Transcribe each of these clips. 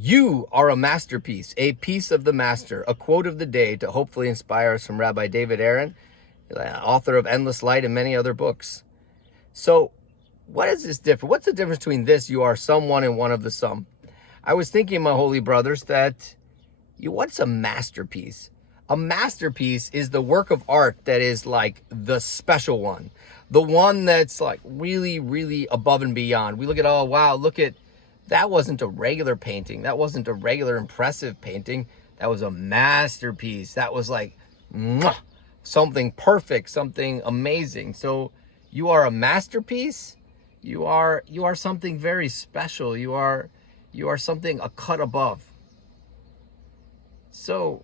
You are a masterpiece, a piece of the master, a quote of the day to hopefully inspire us from Rabbi David Aaron, author of Endless Light and many other books. So what is this difference? What's the difference between this, you are someone, and one of the some? I was thinking, my holy brothers, that what's a masterpiece? A masterpiece is the work of art that is like the special one. The one that's like really, really above and beyond. We look at, oh, wow, look at, that wasn't a regular painting. That wasn't a regular impressive painting. That was a masterpiece. That was like mwah, something perfect, something amazing. So you are a masterpiece. You are something very special. You are something a cut above. So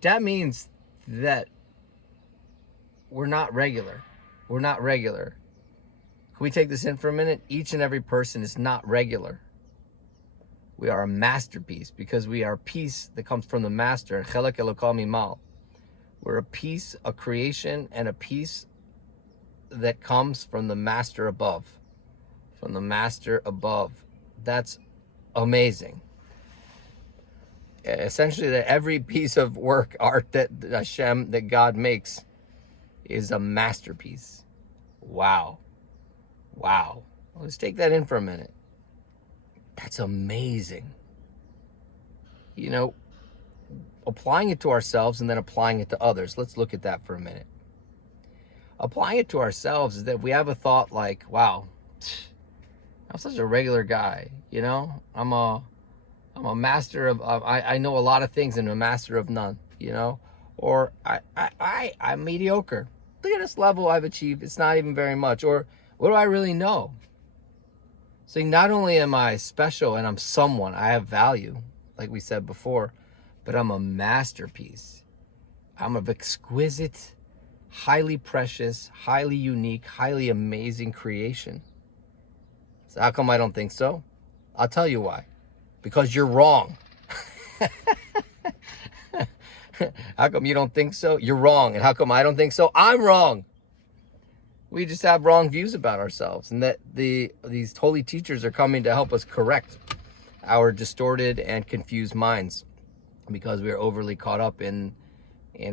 that means that we're not regular. We're not regular. Can we take this in for a minute? Each and every person is not regular. We are a masterpiece because we are a piece that comes from the master. Chelek Elokah Mimal. We're a piece, a creation, and a piece that comes from the master above. From the master above. That's amazing. Essentially, that every piece of work, art that Hashem, that God makes, is a masterpiece. Wow. Wow. Let's take that in for a minute. That's amazing. You know, applying it to ourselves and then applying it to others. Let's look at that for a minute. Applying it to ourselves is that we have a thought like, wow, I'm such a regular guy, you know? I'm a master of, I know a lot of things and a master of none, you know? Or I'm mediocre. Look at this level I've achieved. It's not even very much. Or what do I really know? So not only am I special and I'm someone, I have value, like we said before, but I'm a masterpiece. I'm an exquisite, highly precious, highly unique, highly amazing creation. So how come I don't think so? I'll tell you why. Because you're wrong. How come you don't think so? You're wrong. And how come I don't think so? I'm wrong. We just have wrong views about ourselves, and that these holy teachers are coming to help us correct our distorted and confused minds because we are overly caught up in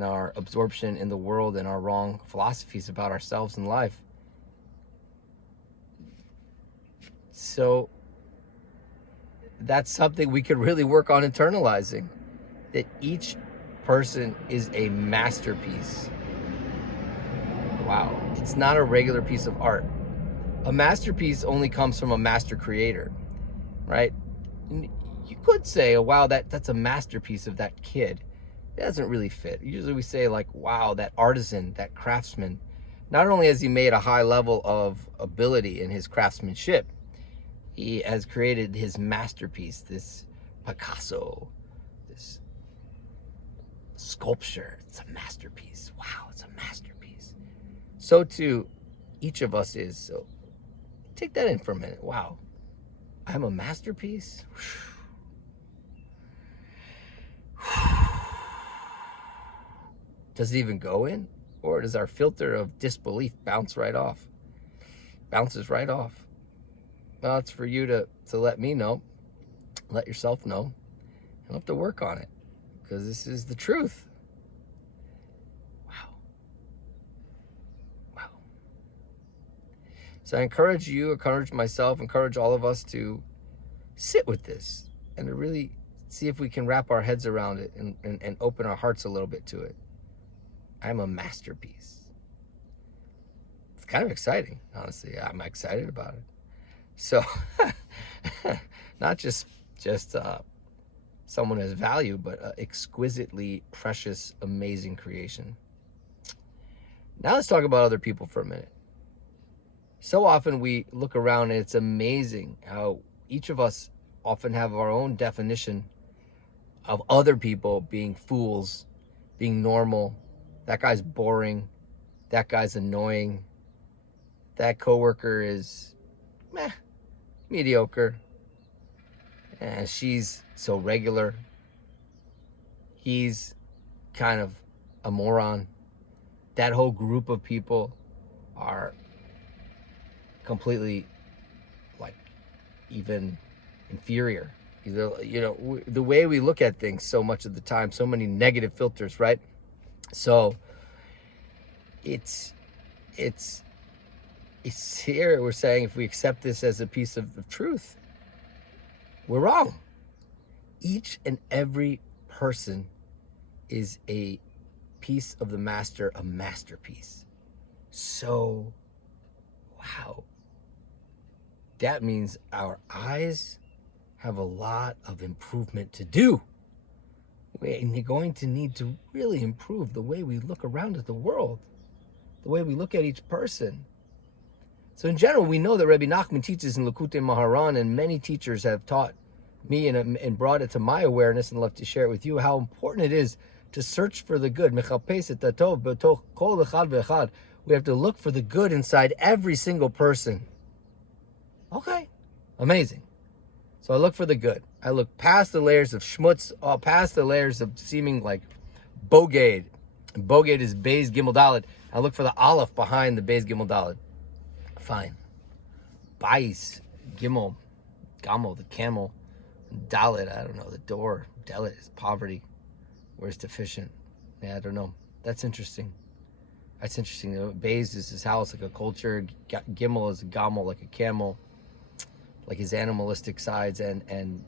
our absorption in the world and our wrong philosophies about ourselves and life. So that's something we could really work on internalizing, that each person is a masterpiece. Wow, it's not a regular piece of art. A masterpiece only comes from a master creator, right? You could say, oh, wow, that's a masterpiece of that kid. It doesn't really fit. Usually we say like, wow, that artisan, that craftsman, not only has he made a high level of ability in his craftsmanship, he has created his masterpiece, this Picasso, this sculpture. It's a masterpiece. Wow, it's a masterpiece. So too, each of us is. So take that in for a minute. Wow, I'm a masterpiece. Does it even go in? Or does our filter of disbelief bounce right off? Bounces right off. Well, it's for you to let me know. Let yourself know. You'll have to work on it. Because this is the truth. Wow. Wow. So I encourage you, encourage myself, encourage all of us to sit with this and to really see if we can wrap our heads around it and open our hearts a little bit to it. I'm a masterpiece. It's kind of exciting, honestly. I'm excited about it. So, not just someone has value, but an exquisitely precious, amazing creation. Now let's talk about other people for a minute. So often we look around and it's amazing how each of us often have our own definition of other people being fools, being normal. That guy's boring. That guy's annoying. That coworker is mediocre. And she's so regular. He's kind of a moron. That whole group of people are completely like even inferior. The way we look at things so much of the time, so many negative filters, right? So it's here we're saying if we accept this as a piece of truth, we're wrong. Each and every person is a piece of the master, a masterpiece. So, wow. That means our eyes have a lot of improvement to do. We're going to need to really improve the way we look around at the world, the way we look at each person. So in general, we know that Rabbi Nachman teaches in Likutei Maharan, and many teachers have taught me and brought it to my awareness and love to share it with you, how important it is to search for the good. We have to look for the good inside every single person. Okay, amazing. So I look for the good. I look past the layers of schmutz, past the layers of seeming like bogade. And bogade is Beis Gimel Dalet. I look for the aleph behind the Beis Gimel Dalet. Fine. Bais, Gimel, Gamel, the camel. Dalet, I don't know, the door. Dalet is poverty. Where's deficient? Yeah, I don't know. That's interesting. That's interesting. Beis is his house, like a culture. Gimel is a Gamel, like a camel, like his animalistic sides, and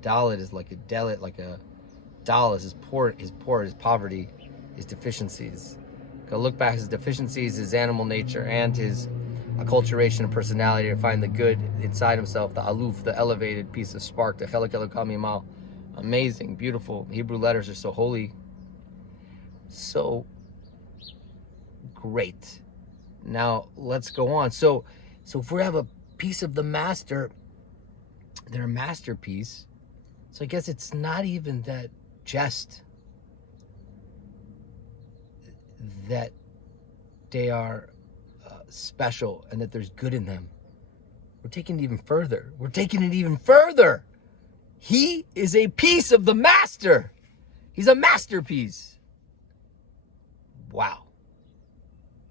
Dalet is like a Dalet, like a Dal is his poverty, his deficiencies. Go look back his deficiencies, his animal nature, and his acculturation and personality to find the good inside himself, the aluf, the elevated piece of spark, the chelek elokam yimal. Amazing, beautiful. Hebrew letters are so holy, so great. Now let's go on. So if we have a piece of the master, they're a masterpiece. So I guess it's not even that just that they are special and that there's good in them. We're taking it even further. He is a piece of the master. He's a masterpiece. Wow.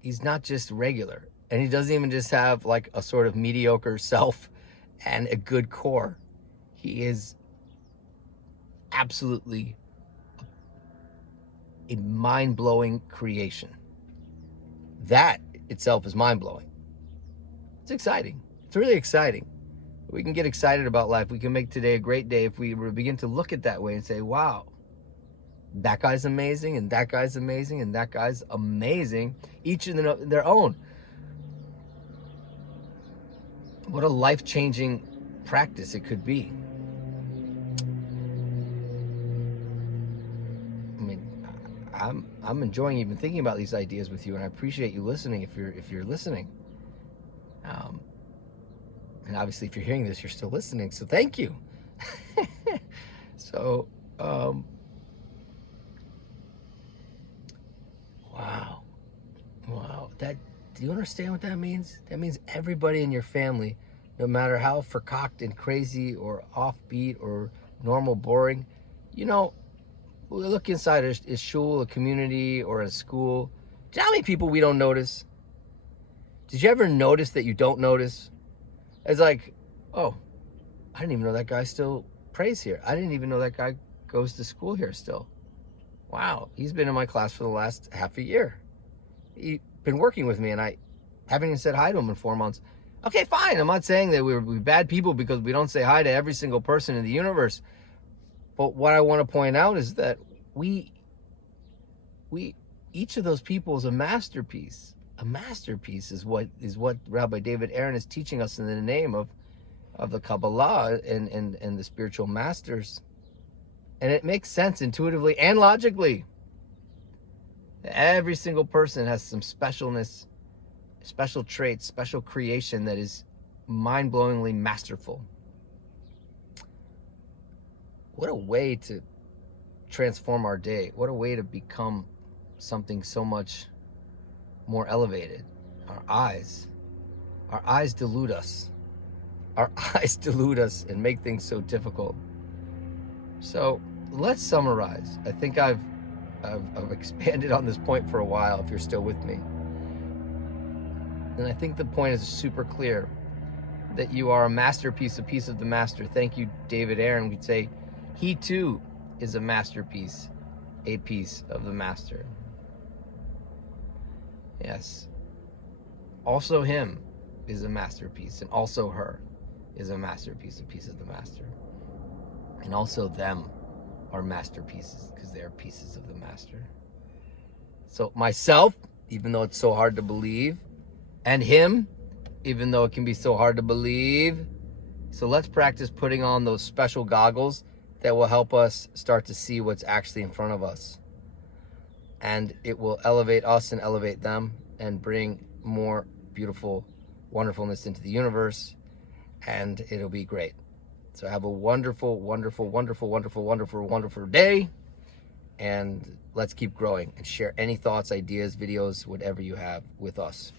He's not just regular. And he doesn't even just have like a sort of mediocre self and a good core. He is absolutely a mind-blowing creation. That itself is mind-blowing. It's exciting. It's really exciting. We can get excited about life. We can make today a great day if we begin to look at that way and say, wow, that guy's amazing, and that guy's amazing, and that guy's amazing, each in their own. What a life-changing practice it could be. I mean, I'm enjoying even thinking about these ideas with you, and I appreciate you listening if you're listening. And obviously, if you're hearing this, you're still listening, so thank you. So, wow. Do you understand what that means? That means everybody in your family, no matter how verkakt and crazy or offbeat or normal, boring, we look inside a shul, a community, or a school. Do you know how many people we don't notice? Did you ever notice that you don't notice? It's like, oh, I didn't even know that guy still prays here. I didn't even know that guy goes to school here still. Wow, he's been in my class for the last half a year. He's been working with me, and I haven't even said hi to him in 4 months. Okay, fine. I'm not saying that we're bad people because we don't say hi to every single person in the universe. But what I want to point out is that each of those people is a masterpiece. A masterpiece is what Rabbi David Aaron is teaching us in the name of the Kabbalah and the spiritual masters. And it makes sense intuitively and logically. Every single person has some specialness, special traits, special creation that is mind-blowingly masterful. What a way to transform our day. What a way to become something so much more elevated. Our eyes delude us. Our eyes delude us and make things so difficult. So let's summarize. I think I've expanded on this point for a while, if you're still with me. And I think the point is super clear. that you are a masterpiece, a piece of the master. Thank you, David Aaron. We'd say he too is a masterpiece, a piece of the master. Yes. Also him is a masterpiece, and also her is a masterpiece, a piece of the master. And also them are masterpieces because they are pieces of the master. So myself, even though it's so hard to believe, and him, even though it can be so hard to believe. So let's practice putting on those special goggles that will help us start to see what's actually in front of us. And it will elevate us and elevate them and bring more beautiful wonderfulness into the universe, and it'll be great. So have a wonderful, wonderful, wonderful, wonderful, wonderful, wonderful day, and let's keep growing and share any thoughts, ideas, videos, whatever you have with us.